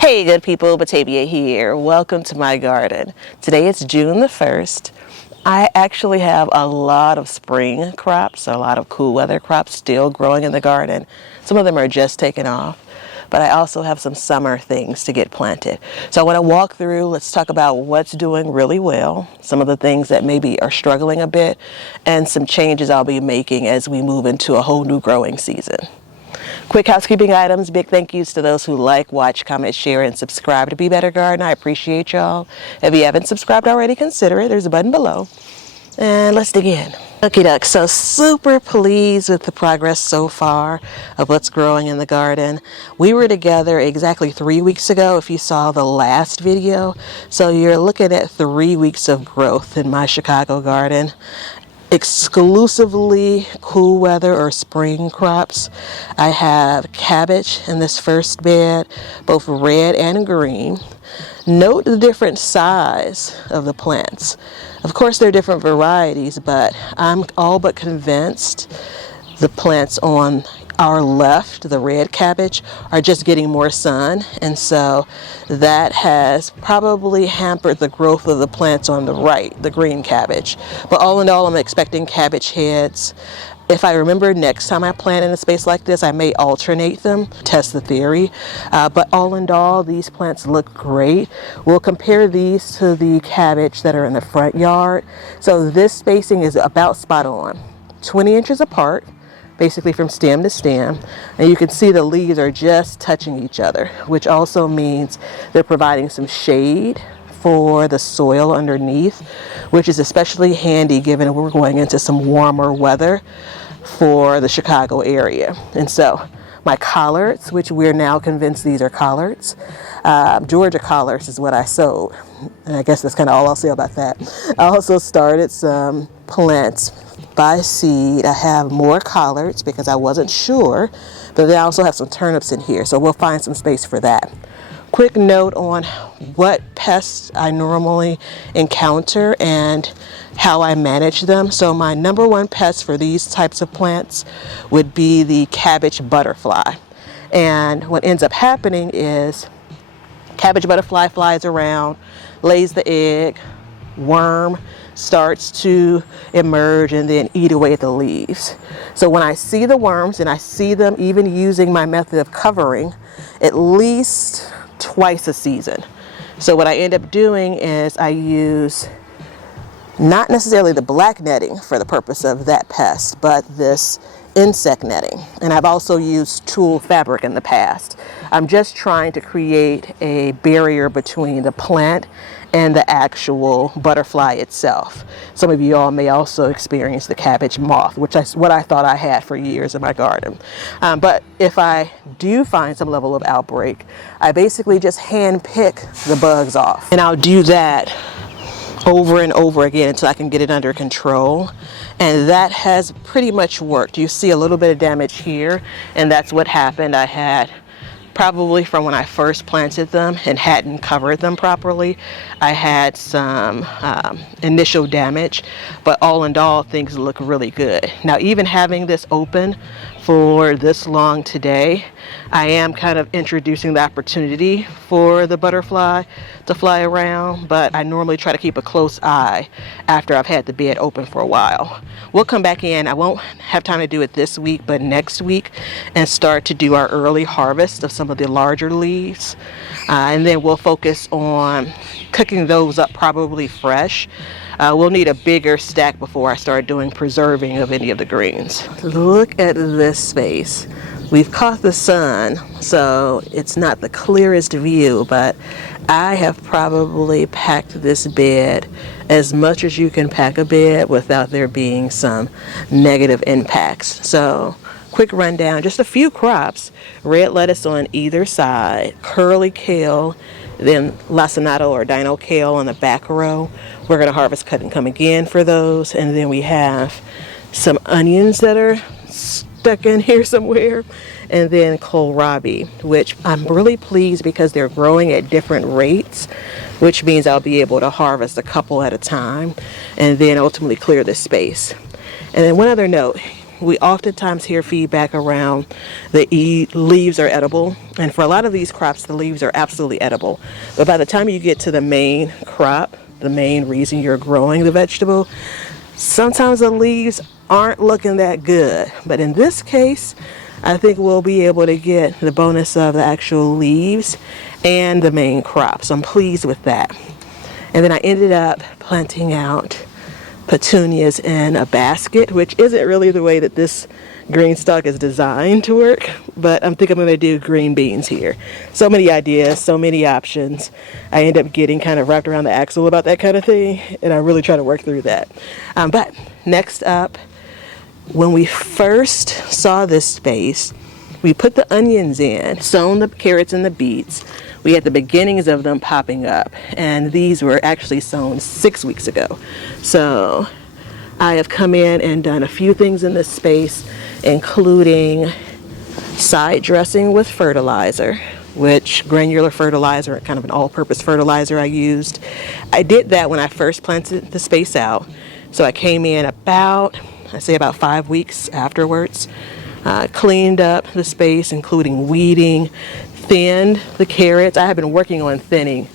Hey good people, Batavia here. Welcome to my garden. Today it's June the 1st. I actually have a lot of spring crops, a lot of cool weather crops still growing in the garden. Some of them are just taking off, but I also have some summer things to get planted. So I want to walk through, let's talk about what's doing really well, some of the things that maybe are struggling a bit, and some changes I'll be making as we move into a whole new growing season. Quick housekeeping items, big thank yous to those who like, watch, comment, share, and subscribe to Be Better Garden. I appreciate y'all. If you haven't subscribed already, consider it. There's a button below. And let's dig in. Okie doke, so super pleased with the progress so far of what's growing in the garden. We were together exactly 3 weeks ago if you saw the last video. So you're looking at 3 weeks of growth in my Chicago garden. Exclusively cool weather or spring crops. I have cabbage in this first bed, both red and green. Note the different size of the plants. Of course, they're different varieties, but I'm all but convinced the plants on our left, the red cabbage, are just getting more sun, and so that has probably hampered the growth of the plants on the right, the green cabbage. But all in all, I'm expecting cabbage heads. If I remember next time I plant in a space like this, I may alternate them, test the theory. But all in all, these plants look great. We'll compare these to the cabbage that are in the front yard. So this spacing is about spot on, 20 inches apart, basically from stem to stem, and you can see the leaves are just touching each other, which also means they're providing some shade for the soil underneath, which is especially handy given we're going into some warmer weather for the Chicago area. And so my collards, which we're now convinced these are collards, Georgia collards is what I sowed, and I guess that's kind of all I'll say about that. I also started some plants by seed. I have more collards because I wasn't sure, but then I also have some turnips in here, so we'll find some space for that. Quick note on what pests I normally encounter and how I manage them. So my number one pest for these types of plants would be the cabbage butterfly. And what ends up happening is cabbage butterfly flies around, lays the egg, worm starts to emerge and then eat away at the leaves. So when I see the worms, and I see them even using my method of covering at least twice a season. So what I end up doing is I use not necessarily the black netting for the purpose of that pest, but this insect netting. And I've also used tulle fabric in the past. I'm just trying to create a barrier between the plant and the actual butterfly itself. Some of you all may also experience the cabbage moth, which is what I thought I had for years in my garden. But if I do find some level of outbreak, I basically just hand pick the bugs off. And I'll do that over and over again until I can get it under control. And that has pretty much worked. You see a little bit of damage here, and that's what happened. I had probably from when I first planted them and hadn't covered them properly, I had some initial damage, but all in all, things look really good. Now, even having this open for this long today, I am kind of introducing the opportunity for the butterfly to fly around, but I normally try to keep a close eye after I've had the bed open for a while. We'll come back in. I won't have time to do it this week, but next week, and start to do our early harvest of some of the larger leaves. And then we'll focus on cooking those up probably fresh. We'll need a bigger stack before I start doing preserving of any of the greens. Look at this space. We've caught the sun, so it's not the clearest view, but I have probably packed this bed as much as you can pack a bed without there being some negative impacts. So quick rundown, just a few crops: red lettuce on either side, curly kale, then lacinato or dino kale on the back row. We're going to harvest, cut, and come again for those. And then we have some onions that are stuck in here somewhere, and then kohlrabi, which I'm really pleased because they're growing at different rates, which means I'll be able to harvest a couple at a time and then ultimately clear this space. And then one other note, we oftentimes hear feedback around the leaves are edible, and for a lot of these crops the leaves are absolutely edible, but by the time you get to the main crop, the main reason you're growing the vegetable, sometimes the leaves aren't looking that good. But in this case, I think we'll be able to get the bonus of the actual leaves and the main crop, so I'm pleased with that. And then I ended up planting out petunias in a basket, which isn't really the way that this GreenStalk is designed to work, but I think I'm going to do green beans here. So many ideas, so many options. I end up getting kind of wrapped around the axle about that kind of thing, and I really try to work through that. But next up, when we first saw this space, we put the onions in, sown the carrots and the beets. We had the beginnings of them popping up, and these were actually sown 6 weeks ago. So I have come in and done a few things in this space, including side dressing with fertilizer, which granular fertilizer, kind of an all-purpose fertilizer I used. I did that when I first planted the space out. So I came in about 5 weeks afterwards, cleaned up the space, including weeding, thinned the carrots. I have been working on thinning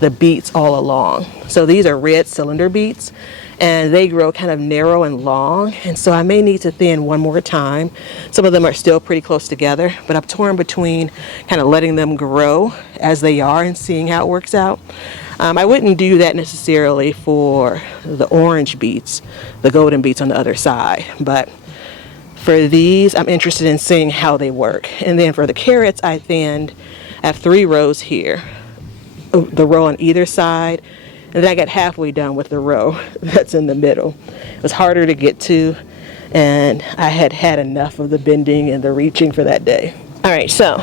the beets all along. So these are red cylinder beets, and they grow kind of narrow and long, and so I may need to thin one more time. Some of them are still pretty close together, but I'm torn between kind of letting them grow as they are and seeing how it works out. I wouldn't do that necessarily for the orange beets, the golden beets on the other side, but for these, I'm interested in seeing how they work. And then for the carrots, I have 3 rows here, the row on either side, and then I got halfway done with the row that's in the middle. It was harder to get to, and I had had enough of the bending and the reaching for that day. All right, so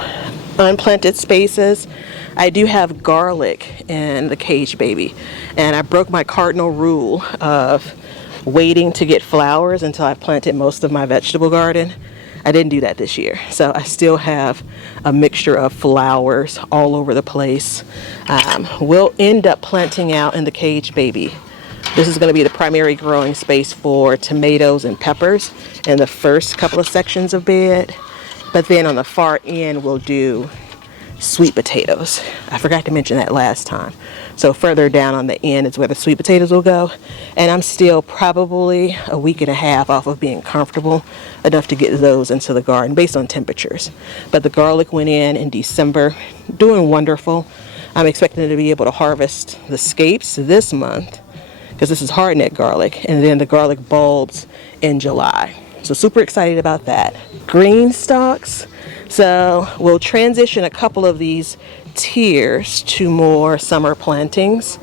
unplanted spaces. I do have garlic in the cage baby, and I broke my cardinal rule of waiting to get flowers until I've planted most of my vegetable garden. I didn't do that this year, so I still have a mixture of flowers all over the place. We'll end up planting out in the cage baby. This is going to be the primary growing space for tomatoes and peppers in the first couple of sections of bed, but then on the far end we'll do sweet potatoes. I forgot to mention that last time. So further down on the end is where the sweet potatoes will go. And I'm still probably a week and a half off of being comfortable enough to get those into the garden based on temperatures. But the garlic went in December, doing wonderful. I'm expecting to be able to harvest the scapes this month, because this is hardneck garlic, and then the garlic bulbs in July. So super excited about that. Green stalks. So we'll transition a couple of these tiers to more summer plantings.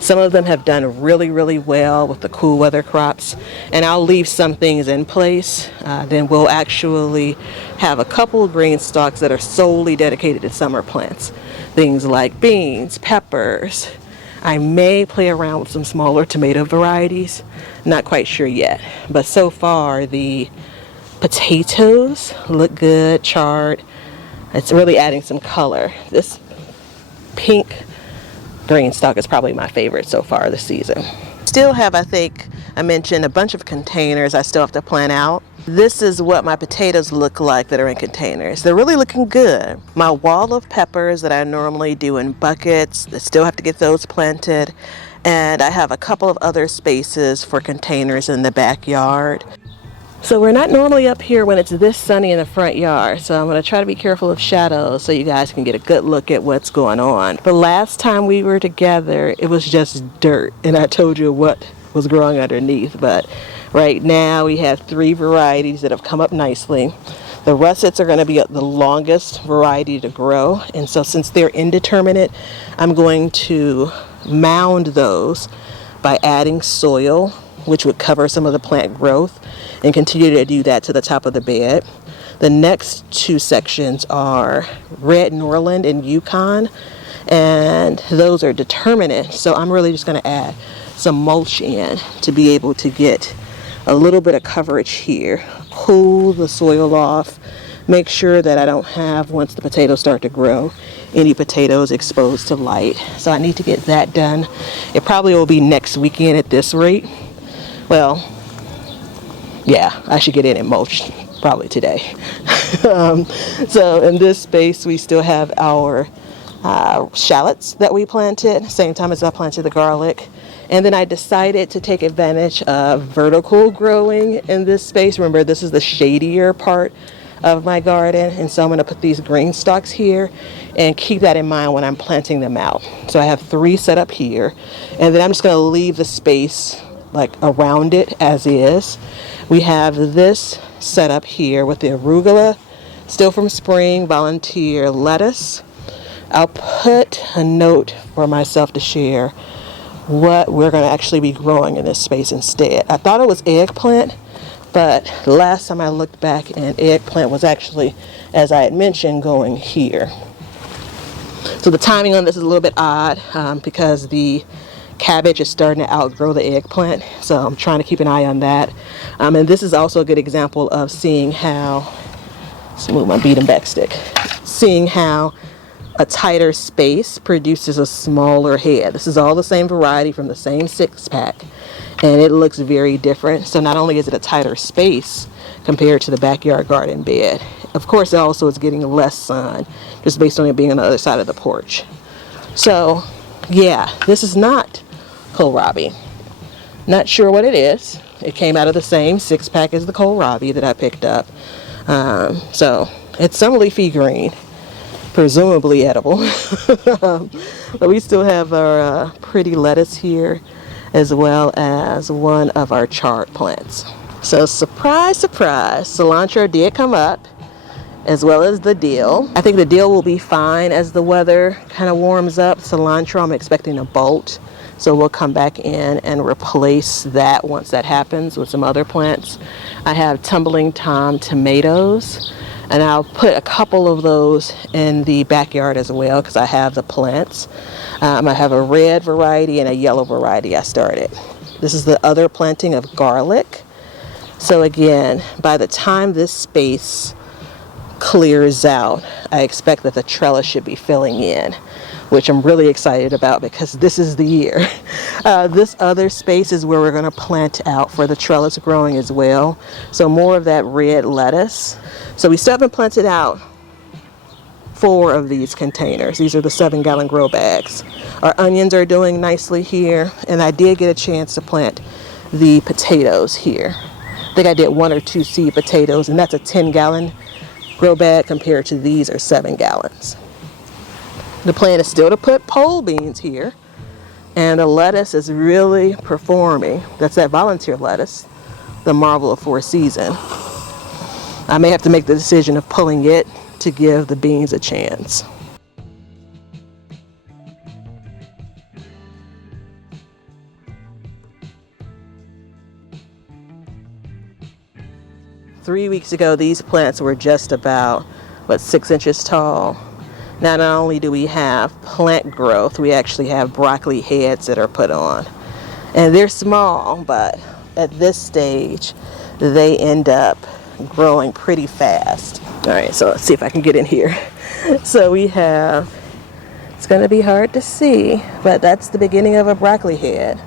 Some of them have done really, really well with the cool weather crops, and I'll leave some things in place. Then we'll actually have a couple of green stalks that are solely dedicated to summer plants. Things like beans, peppers. I may play around with some smaller tomato varieties. Not quite sure yet, but so far the potatoes look good, charred. It's really adding some color. This pink green stalk is probably my favorite so far this season. Still have, I think I mentioned, a bunch of containers I still have to plant out. This is what my potatoes look like that are in containers. They're really looking good. My wall of peppers that I normally do in buckets, I still have to get those planted. And I have a couple of other spaces for containers in the backyard. So we're not normally up here when it's this sunny in the front yard, so I'm going to try to be careful of shadows so you guys can get a good look at what's going on. The last time we were together, it was just dirt, and I told you what was growing underneath, but right now we have 3 varieties that have come up nicely. The russets are going to be the longest variety to grow, and so since they're indeterminate, I'm going to mound those by adding soil, which would cover some of the plant growth, and continue to do that to the top of the bed. The next 2 sections are Red Norland and Yukon, and those are determinate, so I'm really just going to add some mulch in to be able to get a little bit of coverage here, cool the soil off, make sure that I don't have, once the potatoes start to grow, any potatoes exposed to light. So I need to get that done. It probably will be next weekend at this rate. Well, Yeah, I should get in and mulch probably today. So in this space, we still have our shallots that we planted, same time as I planted the garlic. And then I decided to take advantage of vertical growing in this space. Remember, this is the shadier part of my garden, and so I'm going to put these green stalks here and keep that in mind when I'm planting them out. So I have 3 set up here, and then I'm just going to leave the space like around it as is. We have this set up here with the arugula, still from spring, volunteer lettuce. I'll put a note for myself to share what we're going to actually be growing in this space instead. I thought it was eggplant, but last time I looked back, and eggplant was actually, as I had mentioned, going here. So the timing on this is a little bit odd because the cabbage is starting to outgrow the eggplant, so I'm trying to keep an eye on that. And this is also a good example of seeing how, let's move my beat and back stick, seeing how a tighter space produces a smaller head. This is all the same variety from the same 6-pack, and it looks very different. So not only is it a tighter space compared to the backyard garden bed, of course it also is getting less sun just based on it being on the other side of the porch. So yeah, this is not kohlrabi. Not sure what it is. It came out of the same 6-pack as the kohlrabi that I picked up. So it's some leafy green, presumably edible. But we still have our pretty lettuce here, as well as one of our chard plants. So surprise, surprise, cilantro did come up, as well as the dill. I think the dill will be fine as the weather kind of warms up. Cilantro, I'm expecting a bolt, so we'll come back in and replace that once that happens with some other plants. I have tumbling tom tomatoes, and I'll put a couple of those in the backyard as well because I have the plants. I have a red variety and a yellow variety I started. This is the other planting of garlic. So again, by the time this space clears out, I expect that the trellis should be filling in, which I'm really excited about because this is the year. This other space is where we're going to plant out for the trellis growing as well. So more of that red lettuce. So we still haven't planted out 4 of these containers. These are the 7-gallon grow bags. Our onions are doing nicely here, and I did get a chance to plant the potatoes here. I think I did 1 or 2 seed potatoes, and that's a 10-gallon grow bag compared to these are 7 gallons. The plan is still to put pole beans here, and the lettuce is really performing. That's that volunteer lettuce, the marvel of 4 season. I may have to make the decision of pulling it to give the beans a chance. Three weeks ago, these plants were just about, 6 inches tall. Now, not only do we have plant growth, we actually have broccoli heads that are put on. And they're small, but at this stage, they end up growing pretty fast. All right, so let's see if I can get in here. So we have, it's going to be hard to see, but that's the beginning of a broccoli head.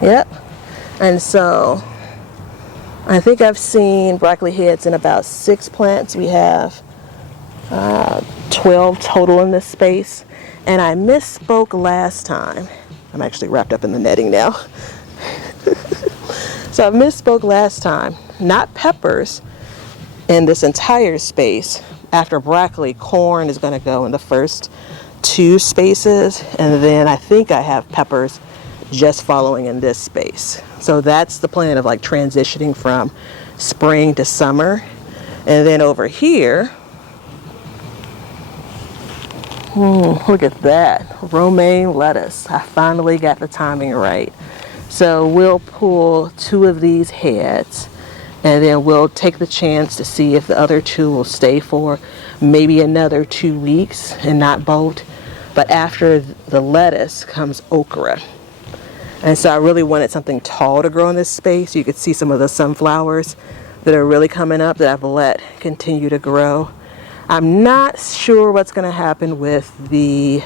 Yep. And so I think I've seen broccoli heads in about 6 plants. We have 12 total in this space. And I misspoke last time. I'm actually wrapped up in the netting now. So I misspoke last time. Not peppers in this entire space. After broccoli, corn is going to go in the first 2 spaces. And then I think I have peppers just following in this space. So that's the plan of like transitioning from spring to summer. And then over here, look at that, romaine lettuce. I finally got the timing right. So we'll pull 2 of these heads, and then we'll take the chance to see if the other 2 will stay for maybe another 2 weeks and not bolt. But after the lettuce comes okra. And so I really wanted something tall to grow in this space. You could see some of the sunflowers that are really coming up that I've let continue to grow. I'm not sure what's going to happen with the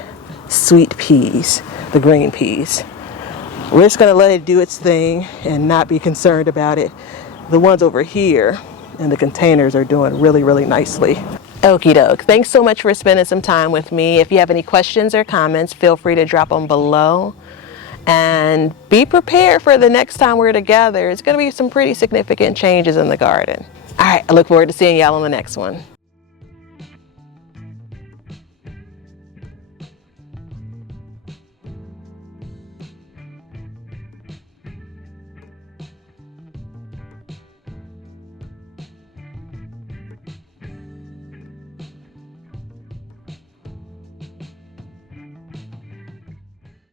sweet peas, the green peas. We're just gonna let it do its thing and not be concerned about it. The ones over here in the containers are doing really, really nicely. Okie doke. Thanks so much for spending some time with me. If you have any questions or comments, feel free to drop them below. And be prepared for the next time we're together. It's going to be some pretty significant changes in the garden. All right, I look forward to seeing y'all on the next one.